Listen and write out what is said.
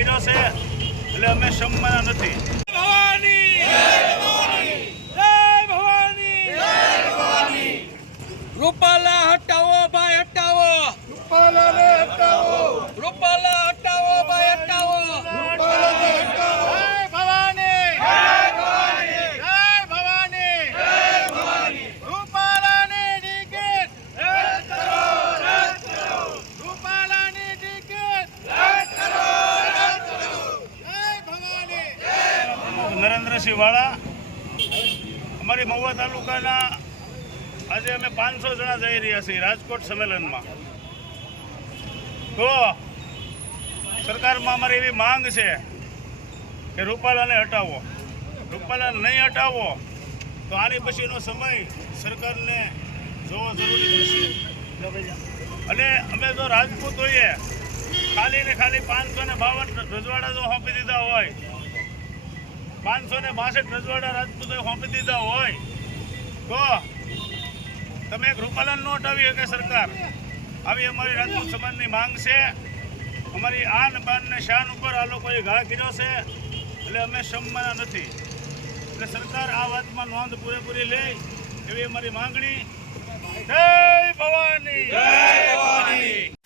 કર્યો છે એટલે અમે સંમના નથી. રૂપાલા હટાવો ભાઈ હટાવો, રૂપાલાને હટાવો, રૂપાલા હટાવો ભાઈ હટાવો, રૂપાલાને હટાવો. જય ભવાની, જય ભવાની, જય ભવાની, જય ભવાની. રૂપાલાની ટિકિટ રદ કરો, રદ કરો. રૂપાલાની ટિકિટ રદ કરો, રદ કરો. જય ભવાની, જય નરેન્દ્રસિંહ વાળા અમારી મહુવા તાલુકાના આજે અમે 500 જણા જઈ રહ્યા છીએ રાજકોટ સંમેલનમાં. તો સરકારમાં અમારી એવી માંગ છે કે રૂપાલાને હટાવો. રૂપાલાને નહીં હટાવો તો આની પછીનો સમય સરકારને જોવો જરૂરી થશે. અને અમે જો રાજપૂત હોઈએ ખાલી ને ખાલી 552 રજવાડા જો સોંપી દીધા હોય, 562 રજવાડા રાજપૂતોએ સોંપી દીધા હોય તો તમે એક રૂપાલાને નો હટાવી શકે સરકાર. આવી અમારી રાજપૂત સમાજની માંગ છે. અમારી આન બાન ને શાન ઉપર આ લોકોએ ઘા કર્યો છે એટલે અમે સંમના નથી. એટલે સરકાર આ વાતમાં નોંધ પૂરેપૂરી લે એવી અમારી માંગણી. જય ભવાની, જય ભવાની.